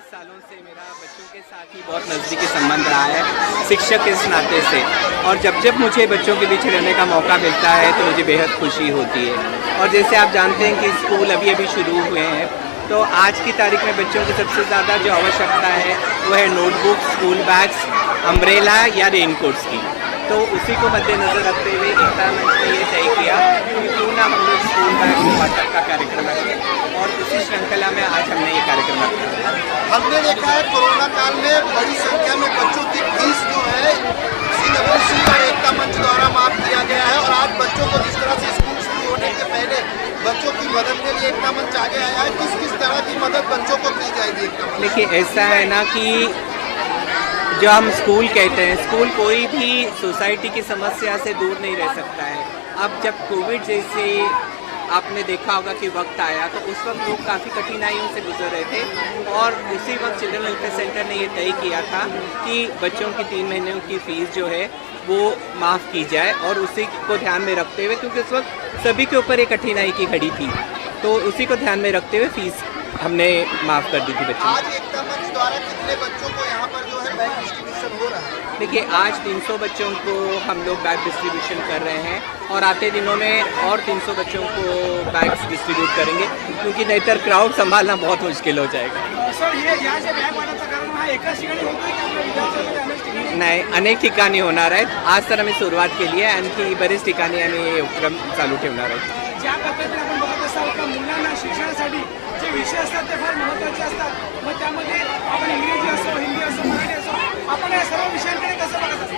20 सालों से मेरा बच्चों के साथ ही बहुत नज़दीकी संबंध रहा है शिक्षक के नाते से, और जब जब मुझे बच्चों के बीच रहने का मौका मिलता है तो मुझे बेहद खुशी होती है। और जैसे आप जानते हैं कि स्कूल अभी अभी शुरू हुए हैं, तो आज की तारीख में बच्चों की सबसे ज़्यादा जो आवश्यकता है वो है नोटबुक, स्कूल बैग्स, अम्ब्रेला या रेनकोट्स की। तो उसी को मद्देनज़र रखते हुए एकता मंच ने ये तय किया कि क्यों ना हम लोग स्कूल बैग वाटप का कार्यक्रम रखें, और उसी श्रृंखला में आज हमने ये कार्यक्रम रखा। हमने देखा है कोरोना काल में बड़ी संख्या में बच्चों की फीस जो है CWC और एकता मंच द्वारा माफ किया गया है, और आज बच्चों को जिस तरह से स्कूल शुरू होने के पहले बच्चों की मदद के लिए एकता मंच आगे आया है, किस किस तरह की मदद बच्चों को दी जाएगी एकता मंच? देखिए, ऐसा है ना कि जो हम स्कूल कहते हैं, स्कूल कोई भी सोसाइटी की समस्या से दूर नहीं रह सकता है। अब जब कोविड जैसे आपने देखा होगा कि वक्त आया, तो उस वक्त लोग काफ़ी कठिनाइयों से गुजर रहे थे, और उसी वक्त चिल्ड्रन वेलफेयर सेंटर ने ये तय किया था कि बच्चों की 3 महीनों की फ़ीस जो है वो माफ़ की जाए, और उसी को ध्यान में रखते हुए, क्योंकि उस वक्त सभी के ऊपर एक कठिनाई की घड़ी थी, तो उसी को ध्यान में रखते हुए फ़ीस हमने माफ़ कर दी थी बच्चों। आज एकता मंच द्वारा कितने बच्चों को यहाँ पर जो है बैग डिस्ट्रीब्यूशन हो रहा है? देखिए, आज 300 बच्चों को हम लोग बैग डिस्ट्रीब्यूशन कर रहे हैं, और आते दिनों में और 300 बच्चों को बैग्स डिस्ट्रीब्यूट करेंगे, क्योंकि नहींतर क्राउड संभालना बहुत मुश्किल हो जाएगा। सर, ये यहाँ से बॅग वाटपचा कार्यक्रम हा एकाच ठिकाणी होतोय की आपल्या विद्यार्थ्यांमध्ये अनेक ठिकाणी? नाही, अनेक ठिकाणी होणार आहेत। आज तर आम्ही सुरुवात केली आहे, आणखी बरेच ठिकाणी आम्ही हे उपक्रम चालू ठेवणार आहोत। ज्या पद्धतीने आपण बघत असाल का मुलांना शिक्षणासाठी जे विषय असतात ते फार महत्त्वाचे असतात, मग त्यामध्ये आपण इंग्रजी असो, हिंदी असो, मराठी असो, आपण या सर्व विषयांकडे कसं बघत असतो?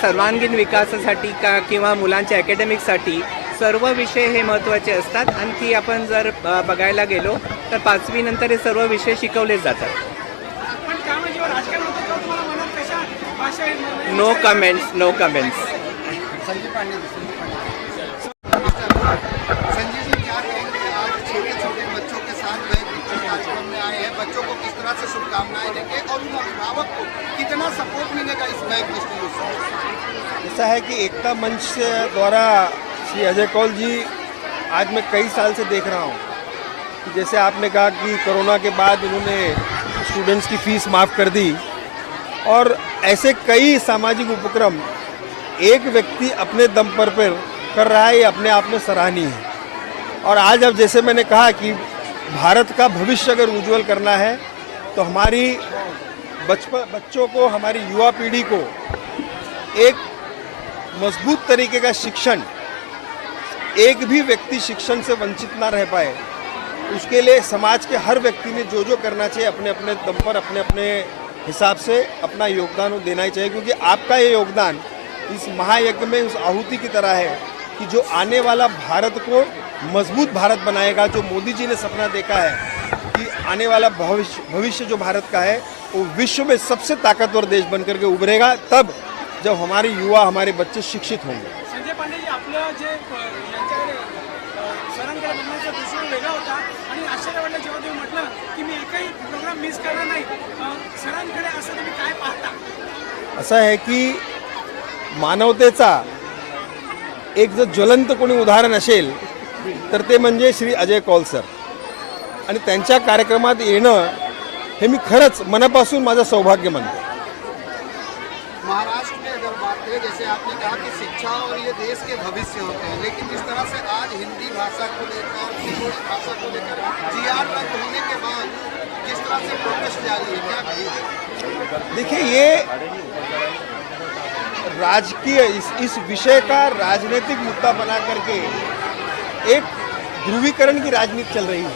सर्वांगीण विकासासाठी का किंवा मुलांच्या अकॅडमिकसाठी सर्व विषय हे महत्त्वाचे असतात। आणखी आपण जर बघायला गेलो तर 5वी नंतर हे सर्व विषय शिकवले जातात। पण त्यामुळे जेव्हा राजकारण होतं तेव्हा तुम्हाला मनात कशा भाषा येईल? No comments, no comments. Sanjay ji, क्या कहेंगे? आज छोटे छोटे बच्चों के साथ बैग वितरण कार्यक्रम में आए हैं, बच्चों को किस तरह से शुभकामनाएं देंगे और उन अभिभावक को कितना सपोर्ट मिलेगा इस बैग डिस्ट्रीब्यूशन? ऐसा है कि एकता मंच से द्वारा श्री अजय कौल जी आज मैं कई साल से देख रहा हूँ कि जैसे आपने कहा कि कोरोना के बाद उन्होंने स्टूडेंट्स की फ़ीस माफ़ कर दी, और ऐसे कई सामाजिक उपक्रम एक व्यक्ति अपने दम पर कर रहा है, ये अपने आप में सराहनीय है। और आज अब जैसे मैंने कहा कि भारत का भविष्य अगर उज्जवल करना है तो हमारी बच्चों को, हमारी युवा पीढ़ी को एक मजबूत तरीके का शिक्षण, एक भी व्यक्ति शिक्षण से वंचित ना रह पाए, उसके लिए समाज के हर व्यक्ति ने जो जो करना चाहिए अपने अपने दम पर, अपने अपने हिसाब से अपना योगदान देना ही चाहिए, क्योंकि आपका ये योगदान इस महायज्ञ में उस आहुति की तरह है कि जो आने वाला भारत को मजबूत भारत बनाएगा। जो मोदी जी ने सपना देखा है कि आने वाला भविष्य जो भारत का है वो विश्व में सबसे ताकतवर देश बनकर के उभरेगा, तब जब हमारे युवा, हमारे बच्चे शिक्षित होंगे। संजय पांडे जी, आपलं जे यांच्याकडे सरांकडे बघण्याचा दृष्टिकोन वेगळा होता, आणि आश्चर्य वाटलं जेव्हा तुम्ही म्हटलं की मी एकही प्रोग्राम मिस करणार नाही। सरांकडे असं तुम्ही काय पाहता? असं आहे की मानवतेचा एक जर ज्वलंत कोणी उदाहरण असेल तर ते म्हणजे श्री अजय कौल सर, आणि त्यांच्या कार्यक्रमात येणं हे मी खरंच मनापासून माझं सौभाग्य मानतो। महाराष्ट्र में अगर बात करें, जैसे आपने कहा कि शिक्षा और ये देश के भविष्य होते हैं, लेकिन जिस तरह से आज हिंदी भाषा को लेकर, भोजपुरी भाषा को लेकर GR रद्द होने के बाद जिस तरह से प्रोटेस्ट जारी है, क्या कहिए? देखिए, ये राजकीय इस विषय का राजनीतिक मुद्दा बना करके एक ध्रुवीकरण की राजनीति चल रही है।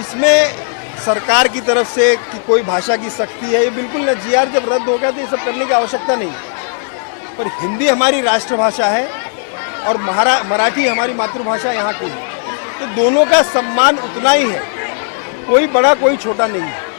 इसमें सरकार की तरफ से कि कोई भाषा की सख्ती है, ये बिल्कुल न। GR जब रद्द हो गया तो ये सब करने की आवश्यकता नहीं, पर हिंदी हमारी राष्ट्रभाषा है और मराठी हमारी मातृभाषा यहाँ की है, तो दोनों का सम्मान उतना ही है, कोई बड़ा कोई छोटा नहीं है।